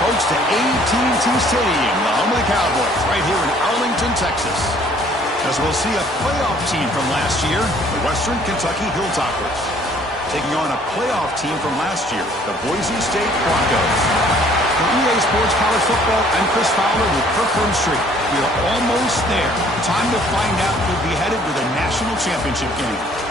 Folks, to AT&T Stadium, the home of the Cowboys, right here in Arlington, Texas. As we'll see a playoff team from last year, the Western Kentucky Hilltoppers, taking on a playoff team from last year, the Boise State Broncos. For EA Sports College Football, I'm Chris Fowler with Kirkland Street. We are almost there. Time to find out who'll be headed to the national championship game.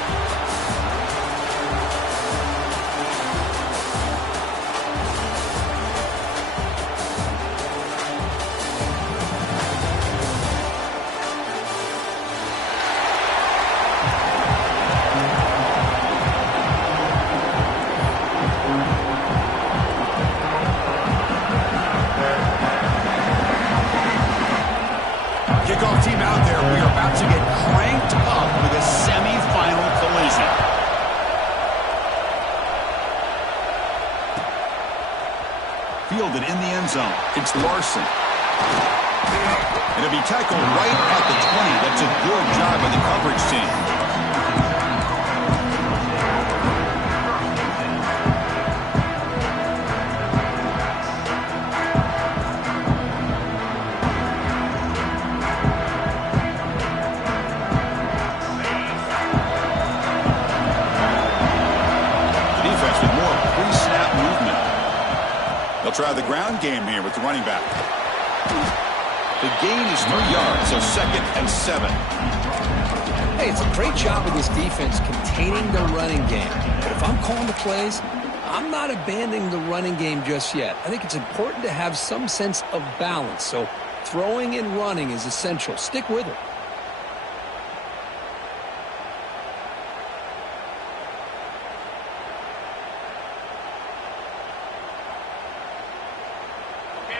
Kickoff team out there. We are about to get cranked up with a semifinal collision. Fielded in the end zone. It's Larson. It'll be tackled right at the 20. That's a good job by the coverage team. They'll try the ground game here with the running back. The gain is 3 yards, so 2nd and 7. Hey, it's a great job of this defense containing the running game. But if I'm calling the plays, I'm not abandoning the running game just yet. I think it's important to have some sense of balance. So throwing and running is essential. Stick with it.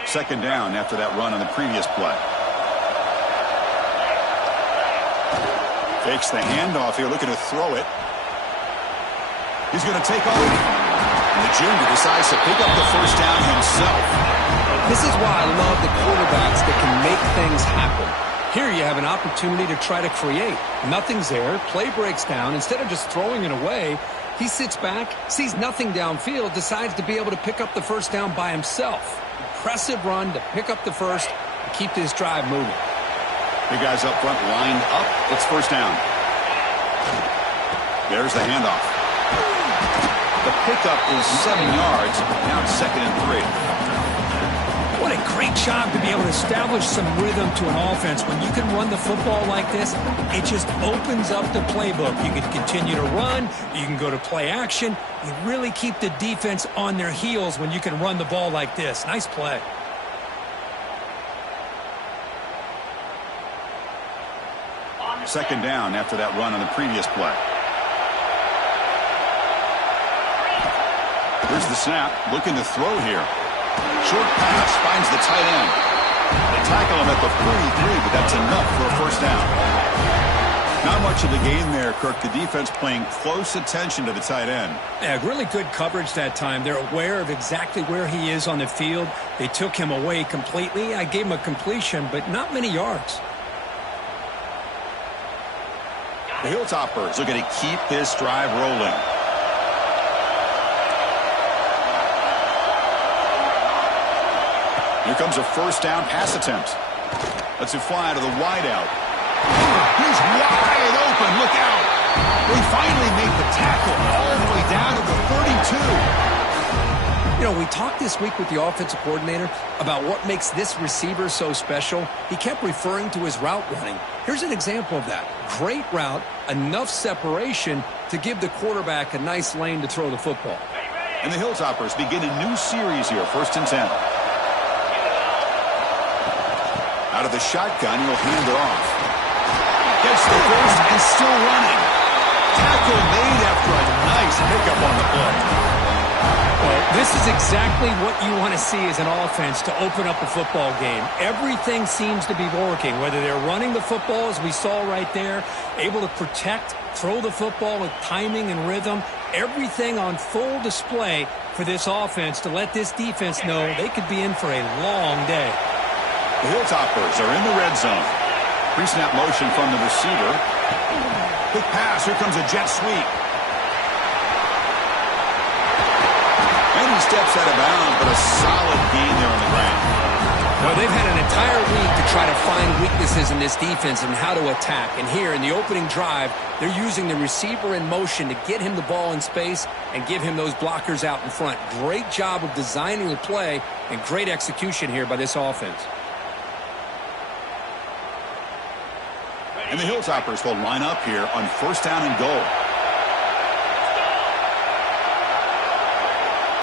Second down after that run on the previous play. Fakes the handoff here, looking to throw it. He's going to take off. And the junior decides to pick up the first down himself. This is why I love the quarterbacks that can make things happen. Here you have an opportunity to try to create. Nothing's there. Play breaks down. Instead of just throwing it away, he sits back, sees nothing downfield, decides to be able to pick up the first down by himself. Impressive run to pick up the first and keep this drive moving. The guys up front lined up. It's first down. There's the handoff. The pickup is 7 yards. Now it's 2nd and 3. What a great job to be able to establish some rhythm to an offense. When you can run the football like this, it just opens up the playbook. You can continue to run. You can go to play action. You really keep the defense on their heels when you can run the ball like this. Nice play. Second down after that run on the previous play. Here's the snap. Looking to throw here. Short pass finds the tight end. They tackle him at the 43, but that's enough for a first down. Not much of the gain there, Kirk. The defense paying close attention to the tight end. Yeah, really good coverage that time. They're aware of exactly where he is on the field. They took him away completely. I gave him a completion, but not many yards. The Hilltoppers looking to keep this drive rolling. Here comes a first down pass attempt. Lets it fly to the wideout. He's wide open. Look out. They finally make the tackle all the way down to the 32. You know, we talked this week with the offensive coordinator about what makes this receiver so special. He kept referring to his route running. Here's an example of that. Great route, enough separation to give the quarterback a nice lane to throw the football. And the Hilltoppers begin a new series here, 1st and 10. Out of the shotgun, he'll hand it off. Gets the first and still running. Tackle made after a nice pickup on the play. Well, this is exactly what you want to see as an offense to open up a football game. Everything seems to be working, whether they're running the football, as we saw right there, able to protect, throw the football with timing and rhythm. Everything on full display for this offense to let this defense know they could be in for a long day. The Hilltoppers are in the red zone. Pre-snap motion from the receiver. Quick pass. Here comes a jet sweep. And he steps out of bounds, but a solid gain there on the they've had an entire week to try to find weaknesses in this defense and how to attack. And here in the opening drive, they're using the receiver in motion to get him the ball in space and give him those blockers out in front. Great job of designing the play and great execution here by this offense. And the Hilltoppers will line up here on 1st down and goal.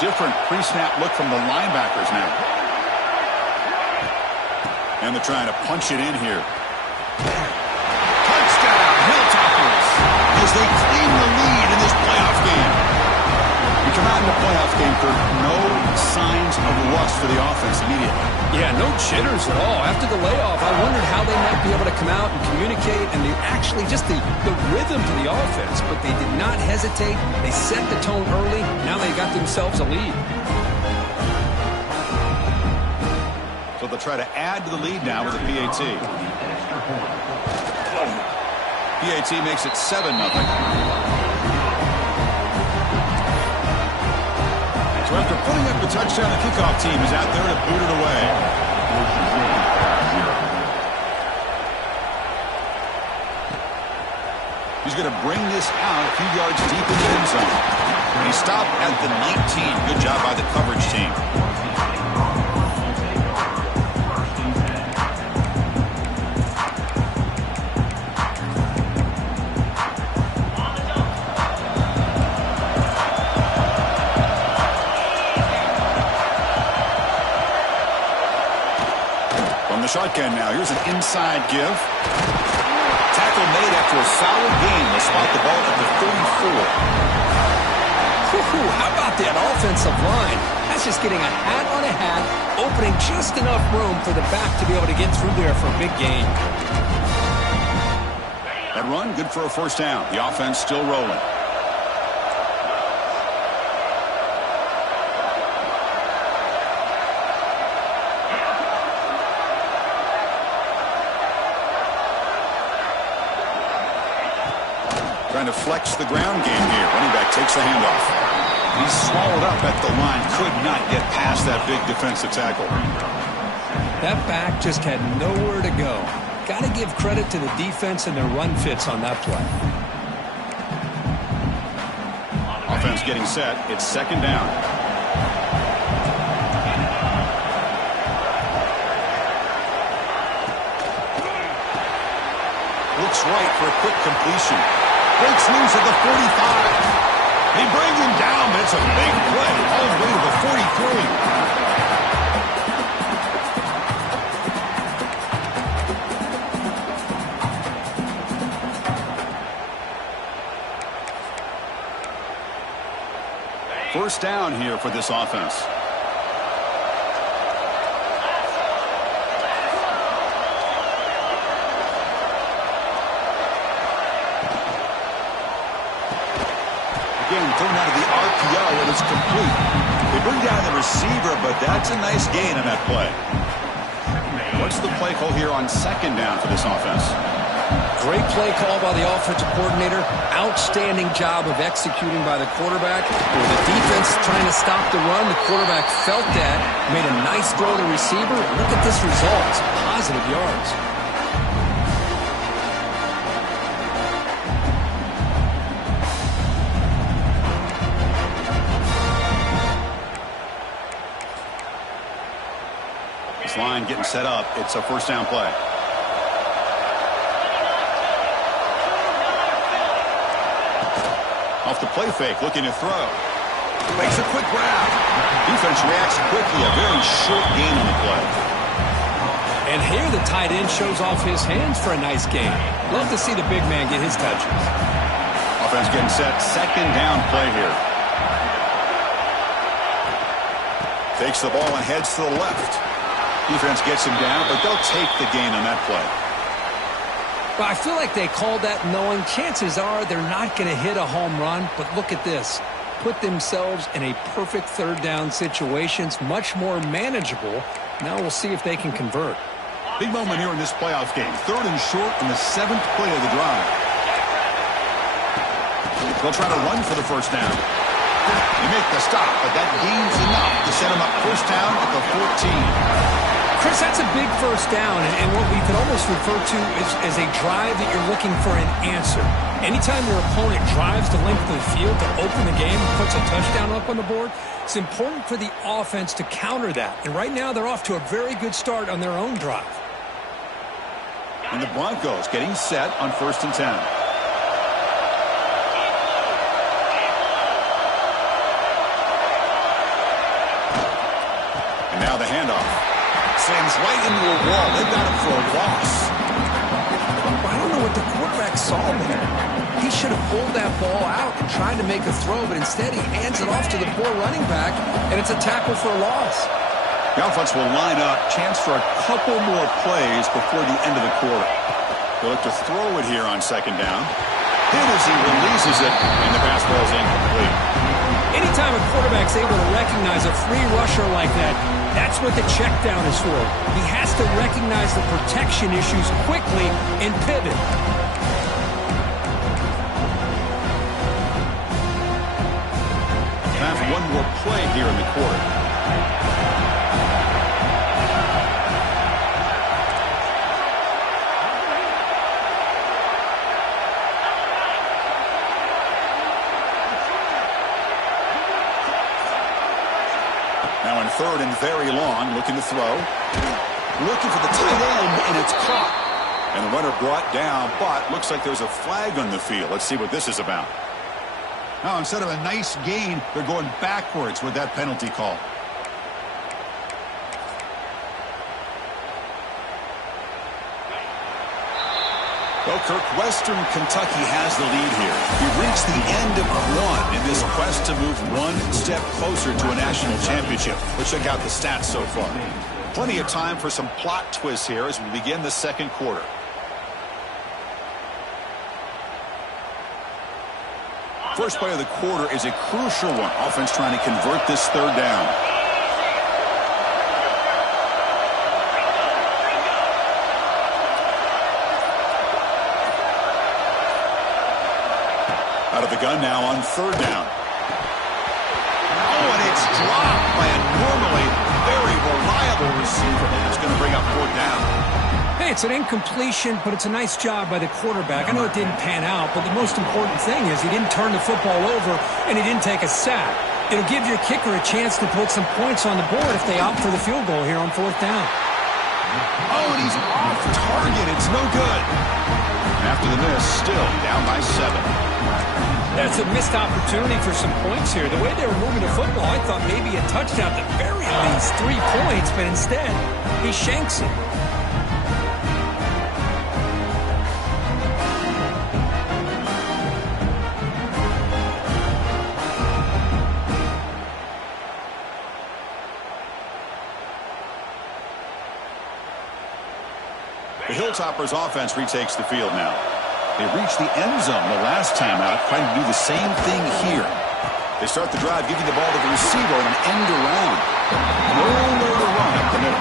Different pre-snap look from the linebackers now. And they're trying to punch it in here. Touchdown, Hilltoppers, as they claim the lead in this playoff game. We come out in the playoff game for no signs of rust for the offense immediately. Yeah, no jitters at all. After the layoff, I wondered how they might be able to come out and communicate and actually just the rhythm to the offense. But they did not hesitate. They set the tone early. Now they got themselves a lead. So they'll try to add to the lead now with a PAT. PAT makes it 7-0. So after putting up the touchdown, the kickoff team is out there to boot it away. He's going to bring this out a few yards deep in the end zone. And he stopped at the 19. Good job by the coverage team. Shotgun now. Here's an inside give. Tackle made after a solid gain. They spot the ball at the 34. How about that offensive line? That's just getting a hat on a hat, opening just enough room for the back to be able to get through there for a big gain. That run, good for a 1st down. The offense still rolling. Trying to flex the ground game here. Running back takes the handoff. He's swallowed up at the line. Could not get past that big defensive tackle. That back just had nowhere to go. Got to give credit to the defense and their run fits on that play. Offense getting set. It's 2nd down. Looks right for a quick completion. Breaks loose at the 45. They bring him down, but it's a big play all the way to the 43. First down here for this offense. Again, thrown out of the RPO, and it's complete. They bring down the receiver, but that's a nice gain on that play. What's the play call here on 2nd down for this offense? Great play call by the offensive coordinator. Outstanding job of executing by the quarterback. With the defense trying to stop the run, the quarterback felt that, made a nice throw to the receiver. Look at this result. Positive yards. Line getting set up. It's a 1st down play. Off the play fake, looking to throw. Makes a quick grab. Defense reacts quickly. A very short gain on the play. And here the tight end shows off his hands for a nice gain. Love to see the big man get his touches. Offense getting set. 2nd down play here. Takes the ball and heads to the left. Defense gets him down, but they'll take the gain on that play. Well, I feel like they called that knowing chances are they're not going to hit a home run, but look at this. Put themselves in a perfect 3rd down situation. It's much more manageable. Now we'll see if they can convert. Big moment here in this playoff game. 3rd and short in the 7th play of the drive. They'll try to run for the 1st down. They make the stop, but that gains enough to set them up 1st down at the 14. Chris, that's a big first down, and what we could almost refer to as a drive that you're looking for an answer. Anytime your opponent drives the length of the field to open the game and puts a touchdown up on the board, it's important for the offense to counter that. And right now they're off to a very good start on their own drive. And the Broncos getting set on 1st and 10. And now the handoff. Slams right into a wall. They've got him for a loss. I don't know what the quarterback saw there. He should have pulled that ball out and tried to make a throw, but instead he hands it off to the poor running back, and it's a tackle for a loss. The offense will line up. Chance for a couple more plays before the end of the quarter. They'll look to throw it here on 2nd down. Hit as he releases it, and the pass ball is incomplete. Anytime a quarterback's able to recognize a free rusher like that, that's what the check down is for. He has to recognize the protection issues quickly and pivot. Time for one more play here in the quarter. Now in 3rd and very long, looking to throw. Looking for the tight end, and it's caught. And the runner brought down, but looks like there's a flag on the field. Let's see what this is about. Now, instead of a nice gain, they're going backwards with that penalty call. Well, Kirk, Western Kentucky has the lead here. We've reached the end of one in this quest to move one step closer to a national championship. Let's check out the stats so far. Plenty of time for some plot twists here as we begin the 2nd quarter. First play of the quarter is a crucial one. Offense trying to convert this 3rd down. Out of the gun now on 3rd down. Oh, and it's dropped by a normally very reliable receiver. It's going to bring up 4th down. Hey, it's an incompletion, but it's a nice job by the quarterback. I know it didn't pan out, but the most important thing is he didn't turn the football over and he didn't take a sack. It'll give your kicker a chance to put some points on the board if they opt for the field goal here on 4th down. Oh, and he's off target. It's no good. After the miss, still down by 7. That's a missed opportunity for some points here. The way they were moving the football, I thought maybe a touchdown at the very least, 3 points, but instead, he shanks it. The Hilltoppers offense retakes the field now. They reached the end zone the last time out, trying to do the same thing here. They start the drive, giving the ball to the receiver on an end around. Nowhere to run up the middle.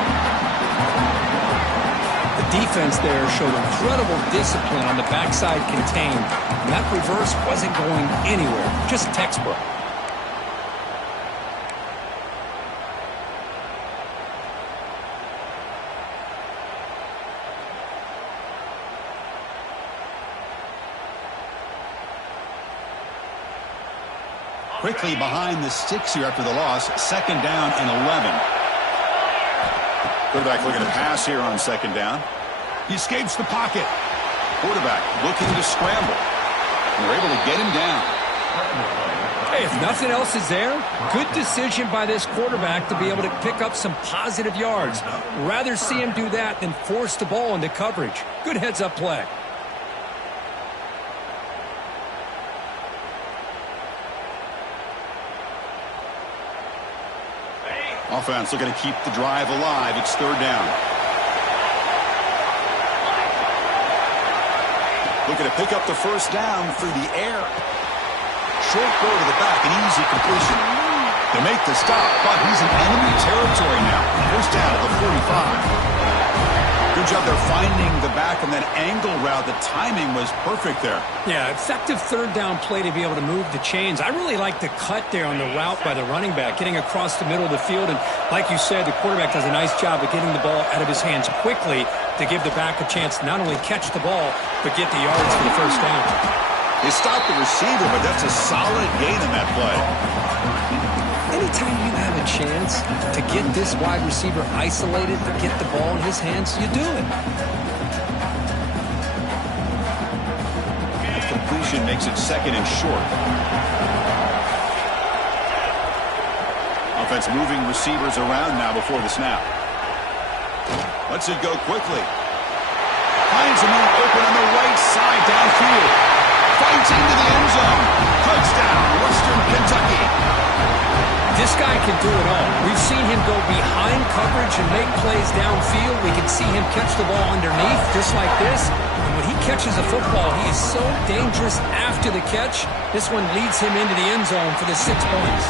The defense there showed incredible discipline on the backside contained, and that reverse wasn't going anywhere, just textbook. Quickly behind the sticks here after the loss. 2nd down and 11. Quarterback looking to pass here on 2nd down. He escapes the pocket. Quarterback looking to scramble. And they're able to get him down. Hey, if nothing else is there, good decision by this quarterback to be able to pick up some positive yards. Rather see him do that than force the ball into coverage. Good heads-up play. Offense looking to keep the drive alive. It's 3rd down. Looking to pick up the 1st down through the air. Short throw to the back, an easy completion. They make the stop, but he's in enemy territory now. 1st down at the 45. Good Good job there finding the back and that angle route. The timing was perfect there. Yeah, effective third down play to be able to move the chains. I really like the cut there on the route by the running back, getting across the middle of the field. And like you said, the quarterback does a nice job of getting the ball out of his hands quickly to give the back a chance to not only catch the ball, but get the yards for the first down. They stopped the receiver, but that's a solid gain in that play. Anytime you have a chance to get this wide receiver isolated, to get the ball in his hands, you do it. The completion makes it second and short. Offense moving receivers around now before the snap. Lets it go quickly. Finds a man open on the right side downfield. Fights into the end zone. Touchdown, Western Kentucky. This guy can do it all. We've seen him go behind coverage and make plays downfield. We can see him catch the ball underneath, just like this. And when he catches a football, he is so dangerous after the catch. This one leads him into the end zone for the 6 points.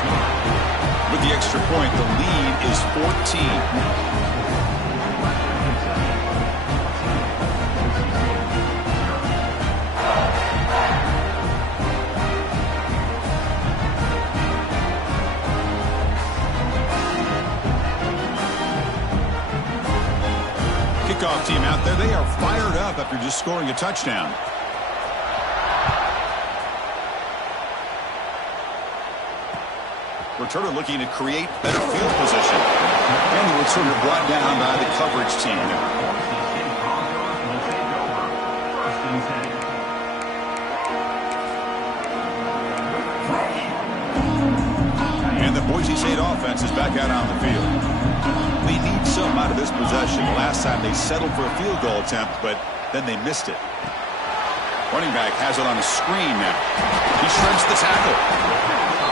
With the extra point, the lead is 14. Kickoff team out there, they are fired up after just scoring a touchdown. Returner looking to create better field position. And the returner brought down by the coverage team. And the Boise State offense is back out on the field. They need some out of this possession. Last time they settled for a field goal attempt, but then they missed it. Running back has it on a screen now. He shreds the tackle.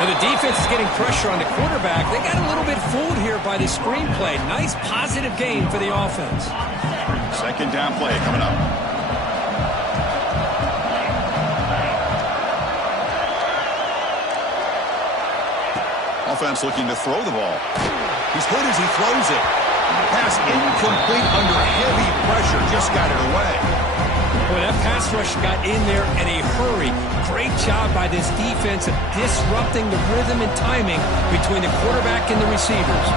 And the defense is getting pressure on the quarterback. They got a little bit fooled here by the screen play. Nice positive gain for the offense. Second down play coming up. Offense looking to throw the ball. He's hit as he throws it. Pass incomplete under heavy pressure. Just got it away. Boy, that pass rush got in there in a hurry. Great job by this defense of disrupting the rhythm and timing between the quarterback and the receivers.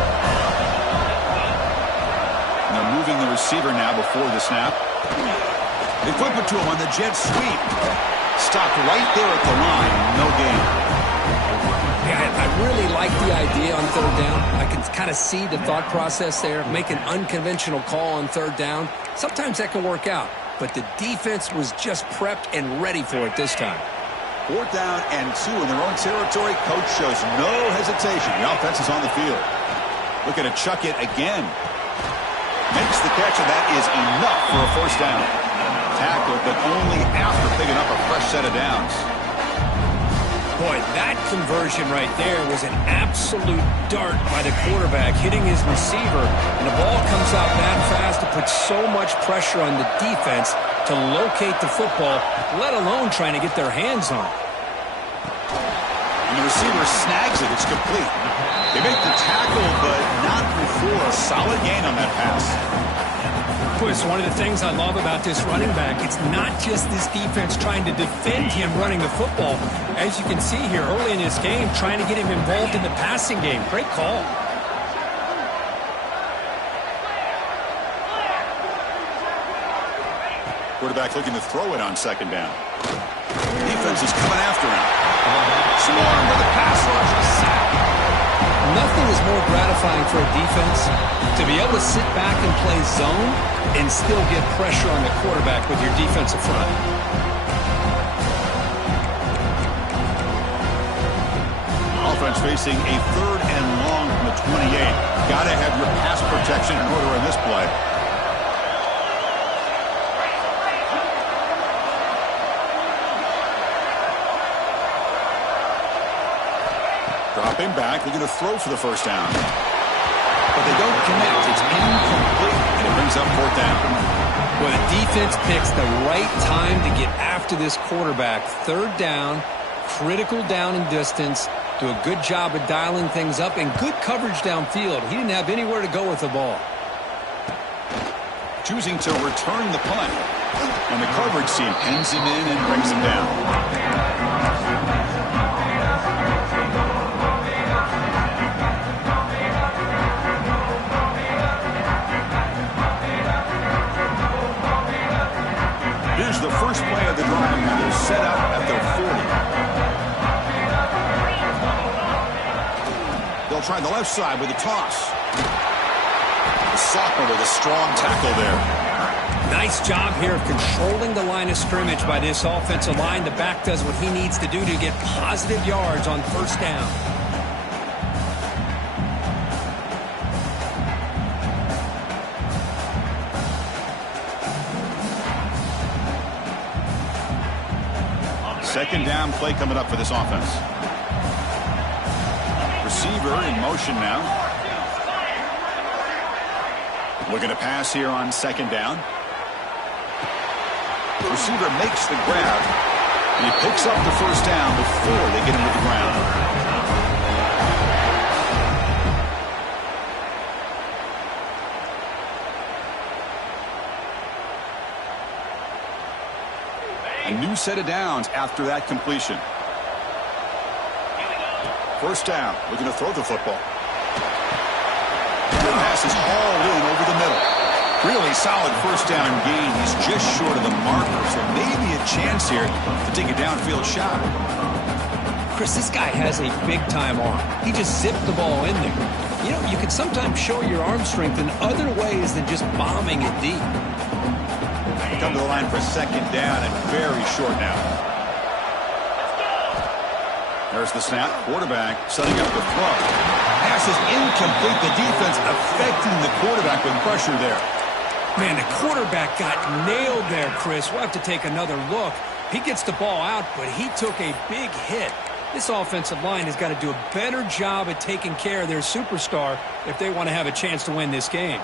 Now moving the receiver now before the snap. They flip it to him on the jet sweep. Stopped right there at the line. No gain. Yeah, I really like the idea on third down. I can kind of see the thought process there. Make an unconventional call on third down. Sometimes that can work out. But the defense was just prepped and ready for it this time. 4th down and 2 in their own territory. Coach shows no hesitation. The offense is on the field. Looking to chuck it again. Makes the catch, and that is enough for a first down. Tackled, but only after picking up a fresh set of downs. Boy, that conversion right there was an absolute dart by the quarterback, hitting his receiver, and the ball comes out that fast to put so much pressure on the defense to locate the football, let alone trying to get their hands on it. And the receiver snags it. It's complete. They make the tackle, but not before a solid gain on that pass. Boy, it's one of the things I love about this running back. It's not just this defense trying to defend him running the football. As you can see here early in this game, trying to get him involved in the passing game. Great call. Quarterback looking to throw it on second down. Defense is coming after him. Swarmed with a pass rush, a sack. Nothing is more gratifying for a defense to be able to sit back and play zone and still get pressure on the quarterback with your defensive front. Offense facing a 3rd and long from the 28. Got to have your pass protection in order in this play. Dropping back, looking to throw for the first down. But they don't connect. It's incomplete, and it brings up 4th down. Well, the defense picks the right time to get after this quarterback. 3rd down, critical down and distance. Do a good job of dialing things up and good coverage downfield. He didn't have anywhere to go with the ball. choosing to return the punt. And the coverage team pins him in and brings him down. Here's the first play of the drive. Now they're set up at their 40. They'll try the left side with a toss. The sophomore with a strong tackle there. Nice job here of controlling the line of scrimmage by this offensive line. The back does what he needs to do to get positive yards on first down. Second down play coming up for this offense. Receiver in motion now. Looking to pass here on second down. The receiver makes the grab, and he picks up the first down before they get him to the ground. A new set of downs after that completion. First down, looking to throw the football. The pass is hauled in over the middle. Really solid first down gain. He's just short of the marker, so maybe a chance here to take a downfield shot. Chris, this guy has a big-time arm. He just zipped the ball in there. You know, you can sometimes show your arm strength in other ways than just bombing it deep. Come to the line for second down and very short now. There's the snap. Quarterback setting up the throw. Pass is incomplete. The defense affecting the quarterback with pressure there. Man, the quarterback got nailed there, Chris. We'll have to take another look. He gets the ball out, but he took a big hit. This offensive line has got to do a better job at taking care of their superstar if they want to have a chance to win this game.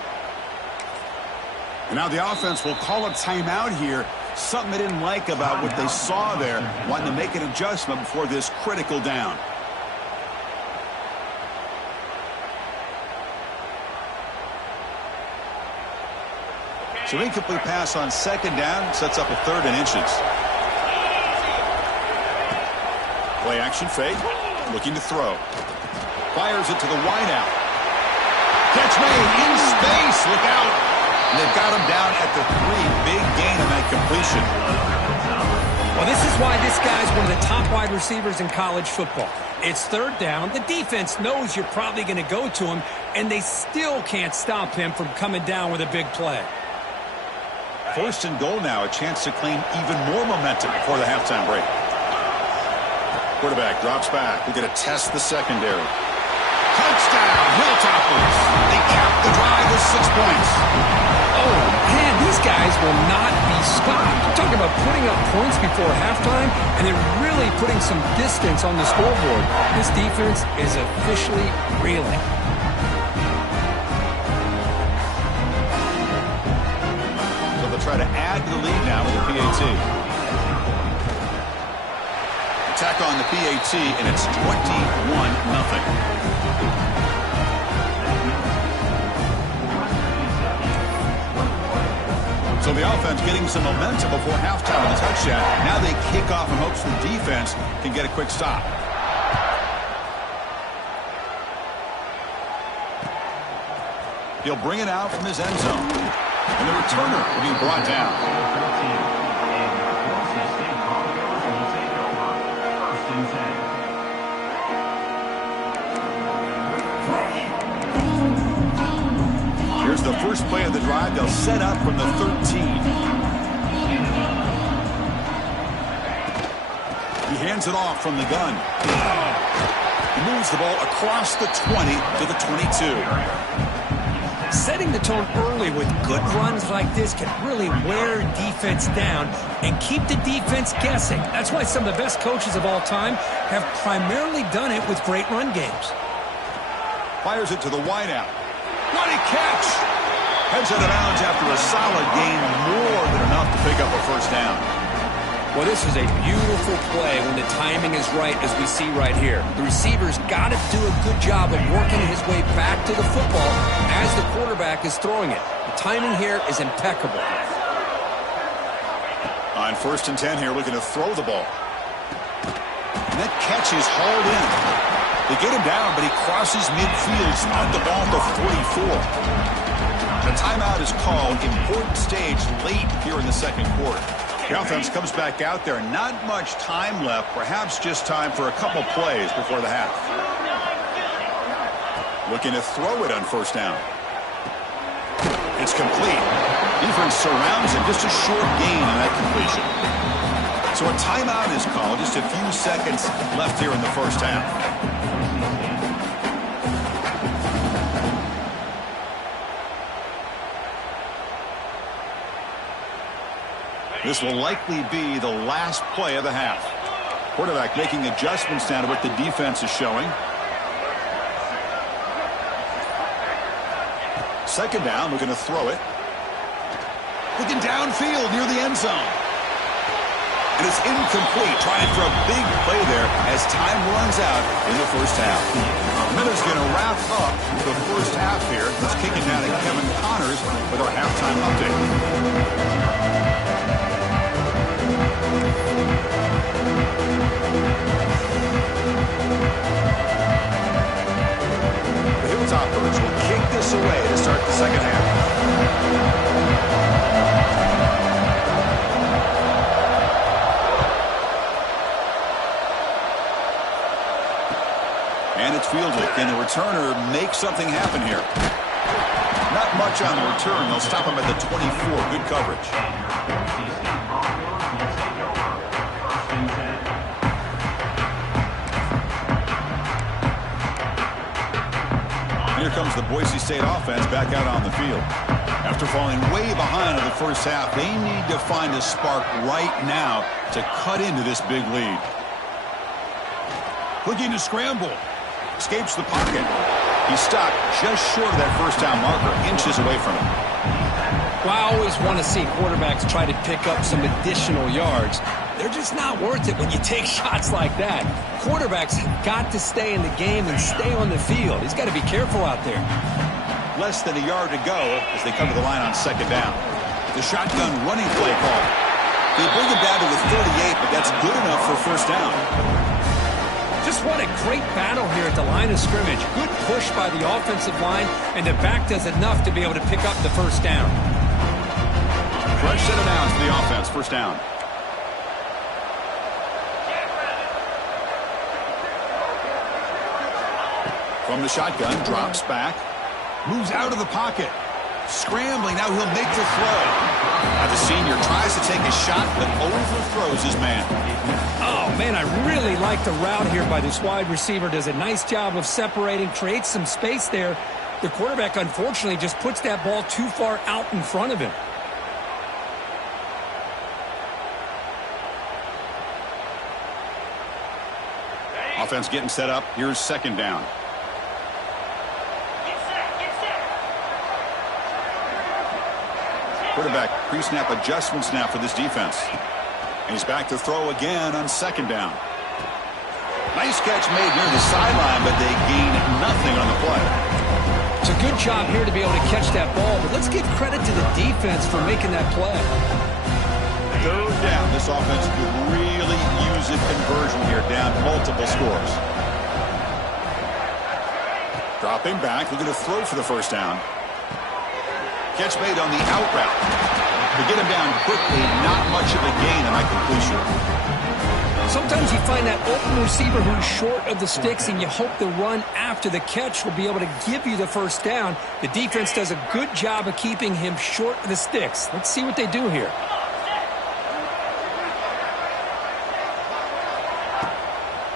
And now the offense will call a timeout here. Something they didn't like about what they saw there. Wanting to make an adjustment before this critical down. So incomplete pass on second down. Sets up a third and inches. Play action fake. Looking to throw. Fires it to the wideout. Catch made in space. Look out. And they've got him down at the 3. Big gain on that completion. Well, this is why this guy's one of the top wide receivers in college football. It's third down. The defense knows you're probably going to go to him, and they still can't stop him from coming down with a big play. First and goal now. A chance to claim even more momentum before the halftime break. Quarterback drops back. We're going to test the secondary. Touchdown, Hilltoppers. They cap the drive with 6 points. Oh, man, these guys will not be stopped. I'm talking about putting up points before halftime, and they're really putting some distance on the scoreboard. This defense is officially reeling. So they'll try to add to the lead now with the PAT. Attack on the PAT, and it's 21-0. So the offense getting some momentum before halftime with a touchdown. Now they kick off in hopes the defense can get a quick stop. He'll bring it out from his end zone. And the returner will be brought down. Here's the first play of the drive. They'll set up from the 13. He hands it off from the gun. He moves the ball across the 20 to the 22. Setting the tone early with good runs like this can really wear defense down and keep the defense guessing. That's why some of the best coaches of all time have primarily done it with great run games. Fires it to the wideout. What a catch! Heads out of bounds after a solid gain, more than enough to pick up a first down. Well, this is a beautiful play when the timing is right, as we see right here. The receiver's got to do a good job of working his way back to the football as the quarterback is throwing it. The timing here is impeccable. On 1st and 10 here, looking to throw the ball. And that catch is hauled in. They get him down, but he crosses midfield, out the ball to 44. The timeout is called. Important stage late here in the second quarter. The offense comes back out there. Not much time left. Perhaps just time for a couple plays before the half. Looking to throw it on 1st down. It's complete. Defense surrounds him. Just a short gain on that completion. So a timeout is called. Just a few seconds left here in the 1st half. This will likely be the last play of the half. Quarterback making adjustments now to what the defense is showing. 2nd down, looking to throw it. Looking downfield near the end zone. And it's incomplete. Trying for a big play there as time runs out in the 1st half. Miller's going to wrap up the 1st half here. Let's kick it down to Kevin Connors with our halftime update. The Hilltoppers will kick this away to start the second half. And it's fielded. Can the returner make something happen here? Not much on the return. They'll stop him at the 24. Good coverage. Here comes the Boise State offense back out on the field. After falling way behind in the 1st half, they need to find a spark right now to cut into this big lead. Looking to scramble. Escapes the pocket. He's stopped just short of that 1st down marker, inches away from him. Well, I always want to see quarterbacks try to pick up some additional yards. They're just not worth it when you take shots like that. Quarterbacks have got to stay in the game and stay on the field. He's got to be careful out there. Less than a yard to go as they come to the line on 2nd down. The shotgun running play call. They bring him down to the 38, but that's good enough for 1st down. Just what a great battle here at the line of scrimmage. Good push by the offensive line, and the back does enough to be able to pick up the 1st down. Fresh set of downs for the offense. 1st down. From the shotgun, drops back. Moves out of the pocket. Scrambling, now he'll make the throw. Now the senior tries to take a shot, but overthrows his man. Oh, man, I really like the route here by this wide receiver. Does a nice job of separating, creates some space there. The quarterback, unfortunately, just puts that ball too far out in front of him. Offense getting set up. Here's 2nd down. Quarterback pre-snap adjustments now for this defense. And he's back to throw again on 2nd down. Nice catch made near the sideline, but they gain nothing on the play. It's a good job here to be able to catch that ball, but let's give credit to the defense for making that play. 3rd down. This offense could really use a conversion here, down multiple scores. Dropping back, looking to throw for the 1st down. Catch made on the out route. To get him down quickly, not much of a gain on that completion. Sometimes you find that open receiver who's short of the sticks, and you hope the run after the catch will be able to give you the 1st down. The defense does a good job of keeping him short of the sticks. Let's see what they do here.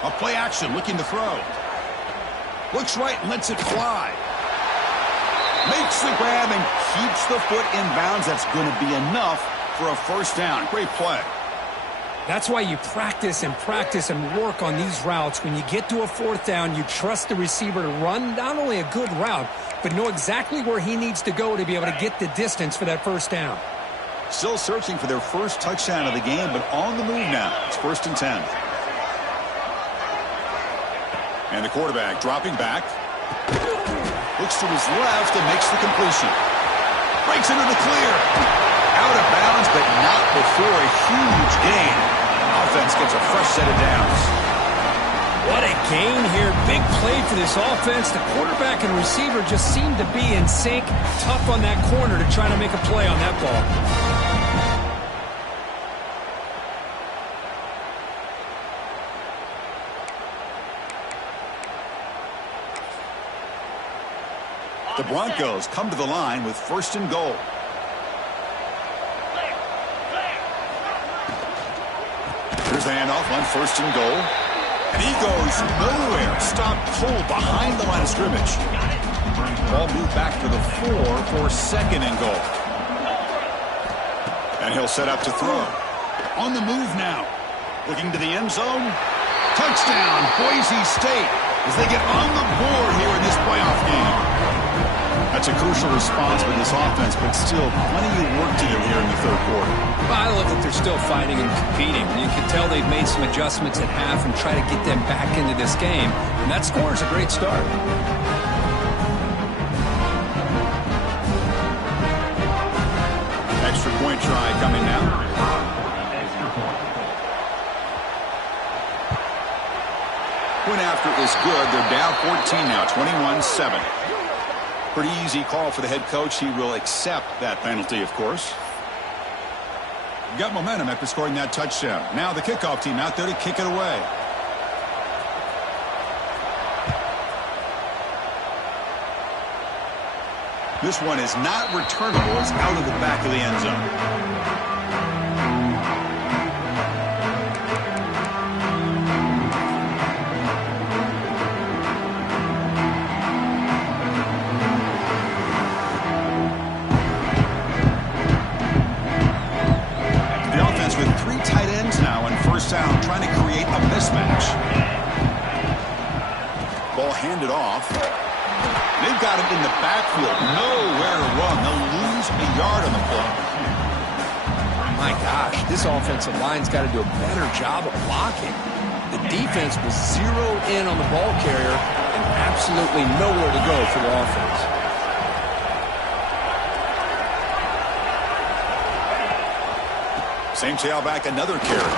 A play action, looking to throw. Looks right and lets it fly. Makes the grab and keeps the foot in bounds. That's going to be enough for a 1st down. Great play. That's why you practice and work on these routes. When you get to a 4th down, you trust the receiver to run not only a good route, but know exactly where he needs to go to be able to get the distance for that 1st down. Still searching for their first touchdown of the game, but on the move now. It's 1st and 10. And the quarterback dropping back. Looks to his left and makes the completion. Breaks into the clear. Out of bounds, but not before a huge gain. Offense gets a fresh set of downs. What a gain here. Big play for this offense. The quarterback and receiver just seem to be in sync. Tough on that corner to try to make a play on that ball. The Broncos come to the line with 1st and goal. Here's the handoff on 1st and goal. And he goes nowhere. Stopped cold behind the line of scrimmage. Ball moved back to the 4 for 2nd and goal. And he'll set up to throw. On the move now. Looking to the end zone. Touchdown, Boise State, as they get on the board here in this playoff game. That's a crucial response for this offense, but still plenty of work to do here in the 3rd quarter. Well, I love that they're still fighting and competing. You can tell they've made some adjustments at half and try to get them back into this game. And that score is a great start. Extra point try coming now. Point after is good. They're down 14 now, 21-7. Pretty easy call for the head coach. He will accept that penalty, of course. Got momentum after scoring that touchdown. Now the kickoff team out there to kick it away. This one is not returnable. It's out of the back of the end zone. Down, trying to create a mismatch. Ball handed off. They've got him in the backfield. Nowhere to run. They'll lose a yard on the play. My gosh, this offensive line's got to do a better job of blocking. The defense will zero in on the ball carrier and absolutely nowhere to go for the offense. Same tailback, another carry.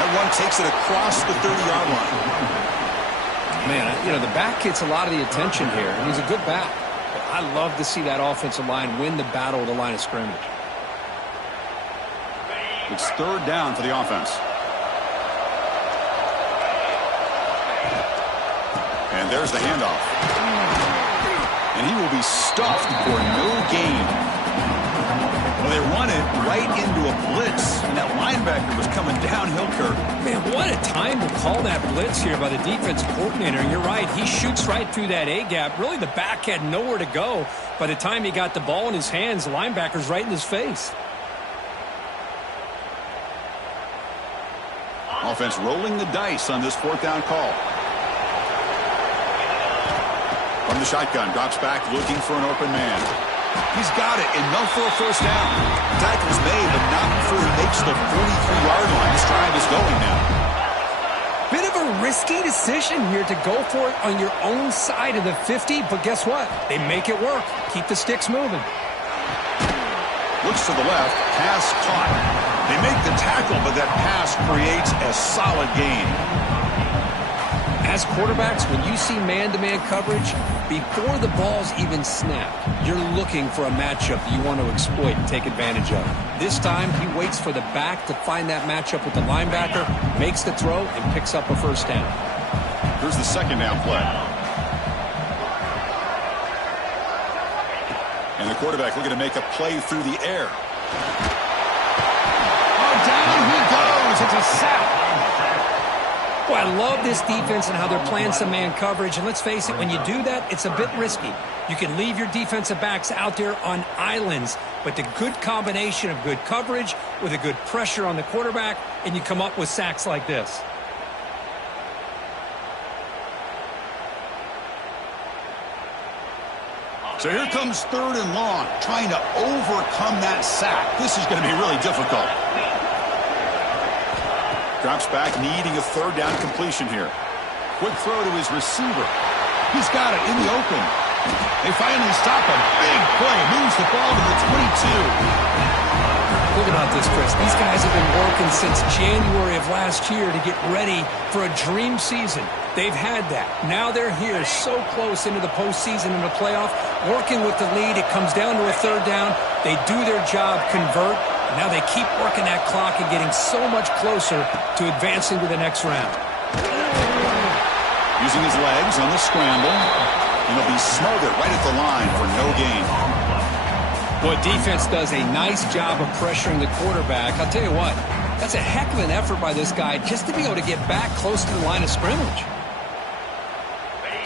That one takes it across the 30-yard line. Man, you know, the back gets a lot of the attention here, and he's a good back. But I love to see that offensive line win the battle at the line of scrimmage. It's 3rd down for the offense. And there's the handoff. And he will be stuffed for no gain. Well, they run it right into a blitz, and that linebacker was coming downhill, Kirk. Man, what a time to call that blitz here by the defense coordinator. And you're right, he shoots right through that A-gap. Really, the back had nowhere to go. By the time he got the ball in his hands, the linebacker's right in his face. Offense rolling the dice on this 4th down call. From the shotgun, drops back, looking for an open man. He's got it, enough for a 1st down. Tackle's made, but not before he makes the 43-yard line. This drive is going now. Bit of a risky decision here to go for it on your own side of the 50, but guess what? They make it work. Keep the sticks moving. Looks to the left, pass caught. They make the tackle, but that pass creates a solid gain. As quarterbacks, when you see man-to-man coverage, before the ball's even snapped, you're looking for a matchup that you want to exploit and take advantage of. This time, he waits for the back to find that matchup with the linebacker, makes the throw, and picks up a 1st down. Here's the 2nd down play. And the quarterback looking to make a play through the air. Oh, down he goes. It's a sack. Boy, I love this defense and how they're playing some man coverage. And let's face it, when you do that, it's a bit risky. You can leave your defensive backs out there on islands, but the good combination of good coverage with a good pressure on the quarterback, and you come up with sacks like this. So here comes 3rd and long, trying to overcome that sack. This is going to be really difficult. Drops back, needing a 3rd down completion here. Quick throw to his receiver. He's got it in the open. They finally stop him. Big play. Moves the ball to the 22. Think about this, Chris. These guys have been working since January of last year to get ready for a dream season. They've had that. Now they're here so close into the postseason and the playoff, working with the lead. It comes down to a 3rd down. They do their job, convert. And now they keep working that clock and getting so much closer to advancing to the next round. Using his legs on the scramble. And he'll be smothered right at the line for no gain. Boy, defense does a nice job of pressuring the quarterback. I'll tell you what, that's a heck of an effort by this guy just to be able to get back close to the line of scrimmage.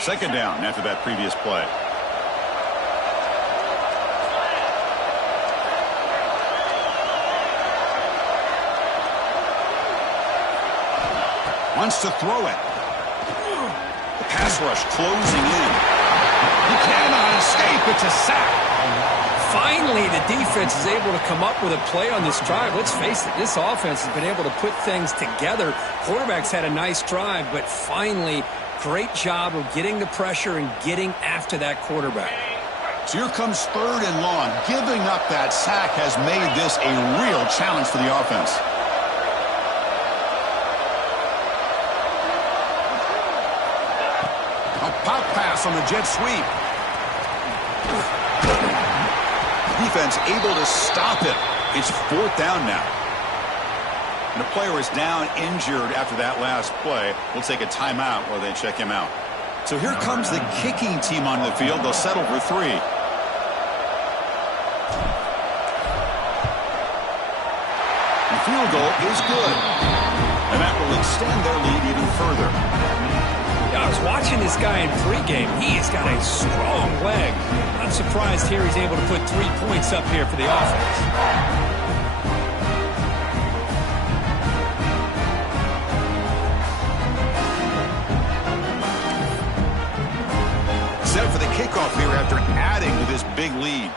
2nd down after that previous play. Wants to throw it. The pass rush closing in. He cannot escape. It's a sack. Finally, the defense is able to come up with a play on this drive. Let's face it, this offense has been able to put things together. Quarterback's had a nice drive, but finally, great job of getting the pressure and getting after that quarterback. So here comes 3rd and long. Giving up that sack has made this a real challenge for the offense. A pop pass on the jet sweep. Defense able to stop it. It's 4th down now. And the player is down injured after that last play. We'll take a timeout while they check him out. So here comes the kicking team on the field. They'll settle for 3. The field goal is good. And that will extend their lead even further. I was watching this guy in pregame. He has got a strong leg. Not surprised here he's able to put 3 points up here for the offense. Set for the kickoff here after adding to this big lead.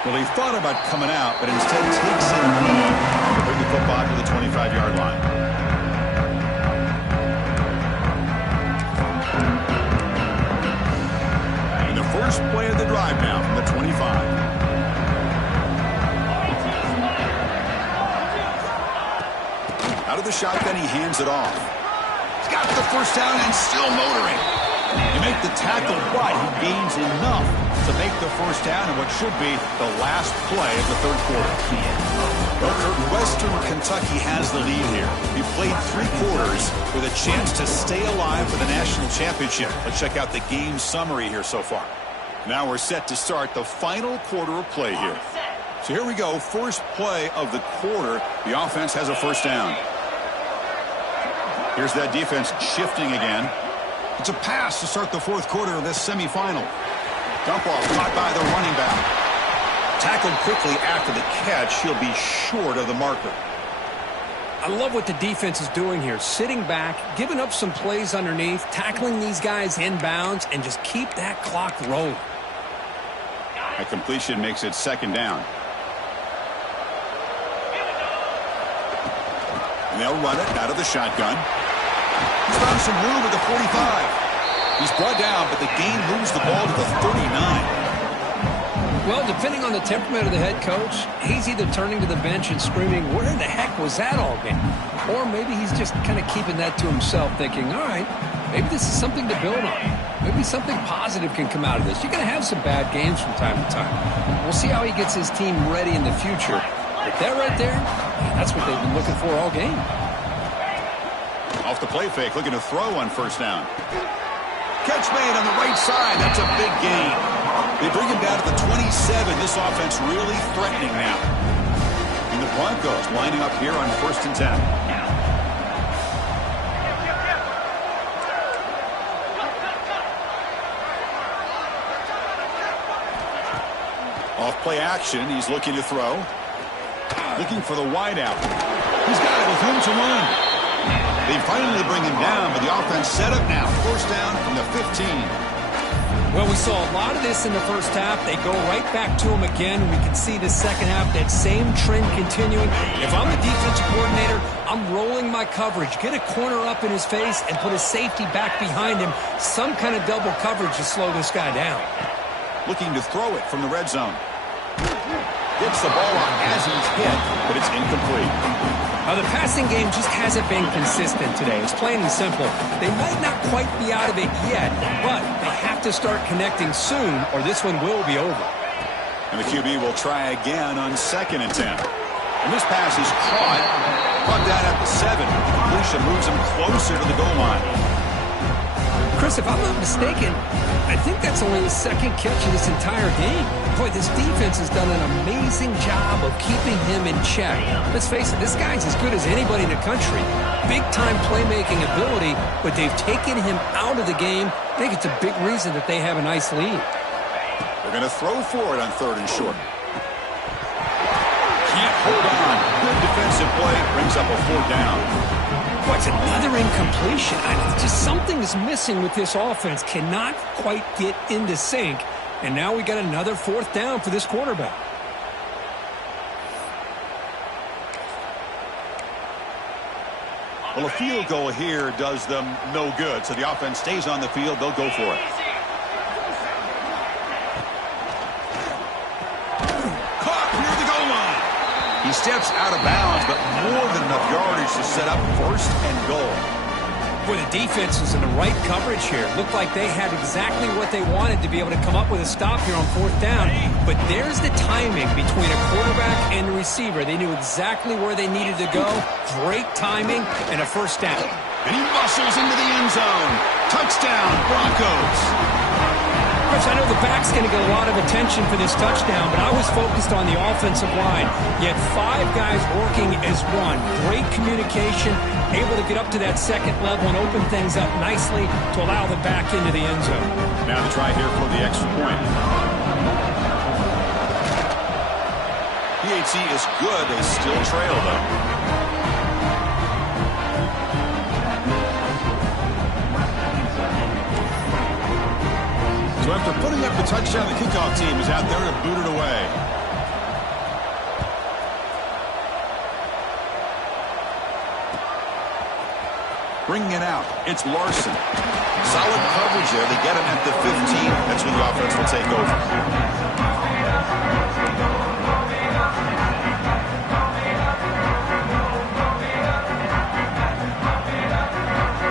Well, he thought about coming out, but instead takes it lead to bring the football to the 25-yard line. And the first play of the drive now from the 25. Out of the shotgun, he hands it off. He's got the 1st down and still motoring. You make the tackle, but he gains enough to make the 1st down in what should be the last play of the 3rd quarter. Well, Kurt, Western Kentucky has the lead here. He played 3 quarters with a chance to stay alive for the national championship. Let's check out the game summary here so far. Now we're set to start the final quarter of play here. So here we go, first play of the quarter. The offense has a 1st down. Here's that defense shifting again. It's a pass to start the 4th quarter of this semifinal. Dump off caught by the running back. Tackled quickly after the catch. He'll be short of the marker. I love what the defense is doing here. Sitting back, giving up some plays underneath, tackling these guys inbounds, and just keep that clock rolling. A completion makes it 2nd down. And they'll run it out of the shotgun. He's found some room at the 45. He's brought down, but the gain moves the ball to the 39. Well, depending on the temperament of the head coach, he's either turning to the bench and screaming, where the heck was that all game? Or maybe he's just kind of keeping that to himself, thinking, all right, maybe this is something to build on. Maybe something positive can come out of this. You're going to have some bad games from time to time. We'll see how he gets his team ready in the future. But that right there, that's what they've been looking for all game. Off the play fake, looking to throw on 1st down. Catch made on the right side. That's a big gain. They bring him down to the 27. This offense really threatening now. And the Broncos lining up here on 1st and 10. Off play action. He's looking to throw. Looking for the wide out. He's got it to run. They finally bring him down, but the offense set up now. First down from the 15. Well, we saw a lot of this in the first half. They go right back to him again. We can see the second half, that same trend continuing. If I'm the defensive coordinator, I'm rolling my coverage. Get a corner up in his face and put a safety back behind him. Some kind of double coverage to slow this guy down. Looking to throw it from the red zone. Gets the ball out as he's hit, but it's incomplete. The passing game just hasn't been consistent today. It's plain and simple. They might not quite be out of it yet, but they have to start connecting soon, or this one will be over. And the QB will try again on 2nd and 10. And this pass is caught down at the 7. The completion moves him closer to the goal line. Chris, if I'm not mistaken, I think that's only his second catch of this entire game. Boy, this defense has done an amazing job of keeping him in check. Let's face it, this guy's as good as anybody in the country. Big-time playmaking ability, but they've taken him out of the game. I think it's a big reason that they have a nice lead. They're going to throw for it on 3rd and short. Can't hold on. Good defensive play. Brings up a 4th down. What's another incompletion? Just something is missing with this offense. Cannot quite get into sync. And now we got another 4th down for this quarterback. Well, a field goal here does them no good. So the offense stays on the field. They'll go for it. Caught near the goal line. He steps out of bounds, but more than enough yardage to set up 1st and goal. Boy, the defense was in the right coverage here. Looked like they had exactly what they wanted to be able to come up with a stop here on 4th down. But there's the timing between a quarterback and the receiver. They knew exactly where they needed to go. Great timing and a 1st down. And he muscles into the end zone. Touchdown, Broncos. Chris, I know the back's going to get a lot of attention for this touchdown, but I was focused on the offensive line. You had 5 guys working as one. Great communication, able to get up to that 2nd level and open things up nicely to allow the back into the end zone. Now the try here for the extra point. PAT is good. They still trail, though. So after putting up the touchdown, the kickoff team is out there to boot it away. Bringing it out, it's Larson. Solid coverage there. They get him at the 15. That's when the offense will take over.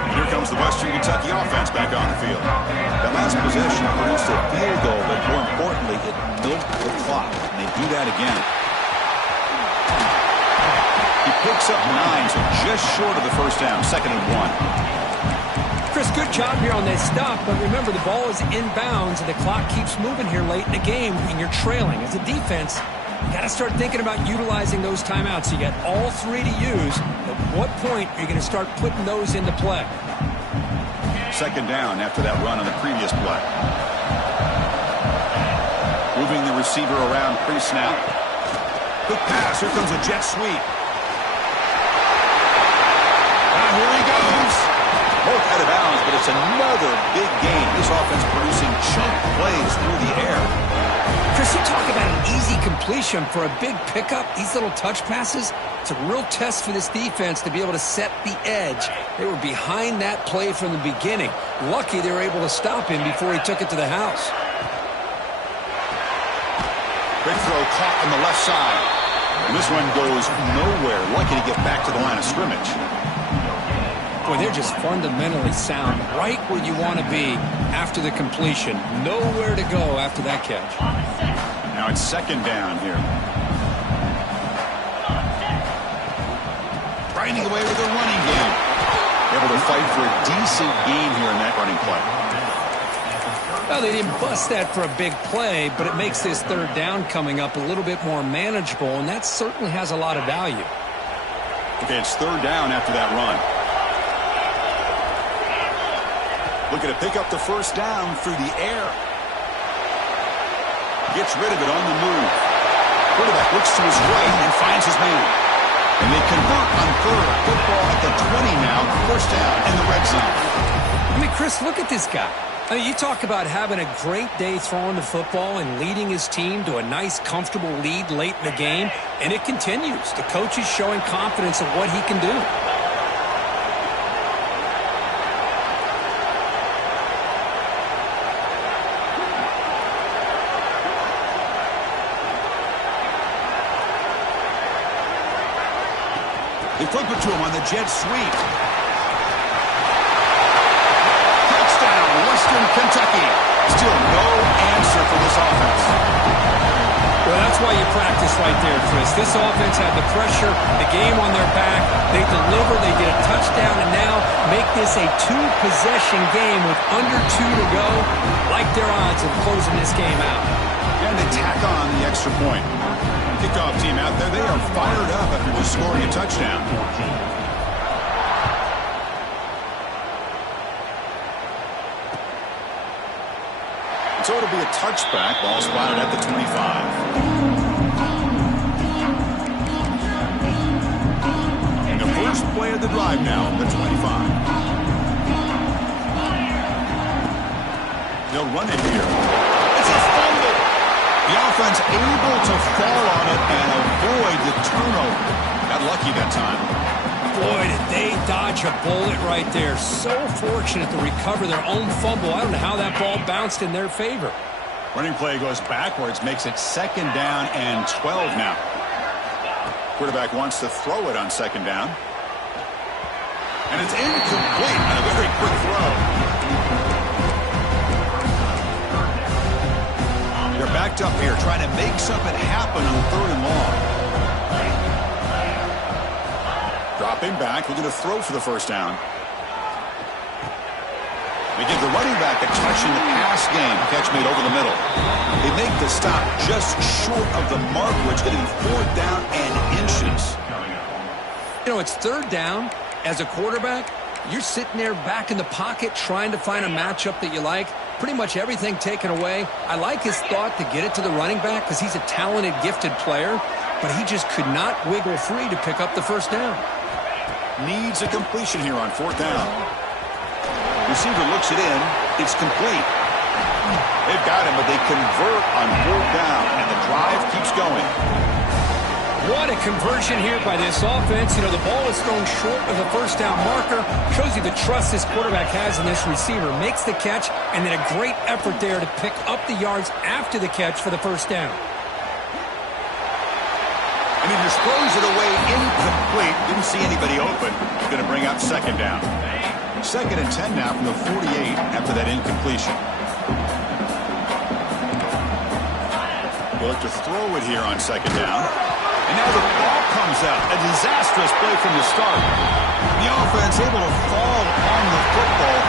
And here comes the Western Kentucky offense back on the field. That last possession produced a field goal, but more importantly, it milked the clock. And they do that again. He picks up 9, so just short of the 1st down, 2nd and 1. Chris, good job here on that stop, but remember the ball is inbounds and the clock keeps moving here late in the game and you're trailing. As a defense, you got to start thinking about utilizing those timeouts. You got all 3 to use. At what point are you going to start putting those into play? 2nd down after that run on the previous play. Moving the receiver around pre-snap. Quick pass. Here comes a jet sweep. And here he goes. Both out of bounds, but it's another big game. This offense producing chunk plays through the air. Chris, you talk about an easy completion for a big pickup. These little touch passes, it's a real test for this defense to be able to set the edge. They were behind that play from the beginning. Lucky they were able to stop him before he took it to the house. Big throw caught on the left side. And this one goes nowhere. Lucky to get back to the line of scrimmage. Boy, they're just fundamentally sound, right where you want to be after the completion. Nowhere to go after that catch. Now it's 2nd down here. Grinding away with a running game. Able to fight for a decent gain here in that running play. Well, they didn't bust that for a big play, but it makes this 3rd down coming up a little bit more manageable, and that certainly has a lot of value. Okay, it's 3rd down after that run. Looking to pick up the 1st down through the air. Gets rid of it on the move. Quarterback looks to his right and finds his man. And they convert on 3rd. Football first down in the red zone. I mean, Chris, look at this guy. I mean, you talk about having a great day throwing the football and leading his team to a nice, comfortable lead late in the game, and it continues. The coach is showing confidence in what he can do. They flip it to him on the jet sweep. Western Kentucky. Still no answer for this offense. Well, that's why you practice right there, Chris. This offense had the pressure, the game on their back. They deliver, they get a touchdown, and now make this a two-possession game with under 2 to go. Like their odds of closing this game out. And they tack on the extra point. Kickoff team out there, they are fired up after just scoring a touchdown. So it'll be a touchback. Ball spotted at the 25. And the first play of the drive now, the 25. They'll run it here. It's a fumble. The offense able to fall on it and avoid the turnover. Got lucky that time. Boy, did they dodge a bullet right there. So fortunate to recover their own fumble. I don't know how that ball bounced in their favor. Running play goes backwards, makes it second down and 12 now. Quarterback wants to throw it on second down. And it's incomplete on a very quick throw. They're backed up here trying to make something happen on third and long. Dropping back, looking to throw for the first down. They give the running back a touch in the pass game. Catch made over the middle. They make the stop just short of the mark, which getting 4th down and inches. You know, it's third down. As a quarterback, you're sitting there back in the pocket trying to find a matchup that you like. Pretty much everything taken away. I like his thought to get it to the running back because he's a talented, gifted player, but he just could not wiggle free to pick up the first down. Needs a completion here on 4th down. Receiver looks it in. It's complete. They've got him, but they convert on 4th down, and the drive keeps going. What a conversion here by this offense. You know, the ball is thrown short of the first down marker. Shows you the trust this quarterback has in this receiver. Makes the catch, and then a great effort there to pick up the yards after the catch for the first down. And he just throws it away incomplete. Didn't see anybody open. He's going to bring up second down. 2nd and 10 now from the 48 after that incompletion. They look to throw it here on second down. And now the ball comes out. A disastrous play from the start. The offense able to fall on the football.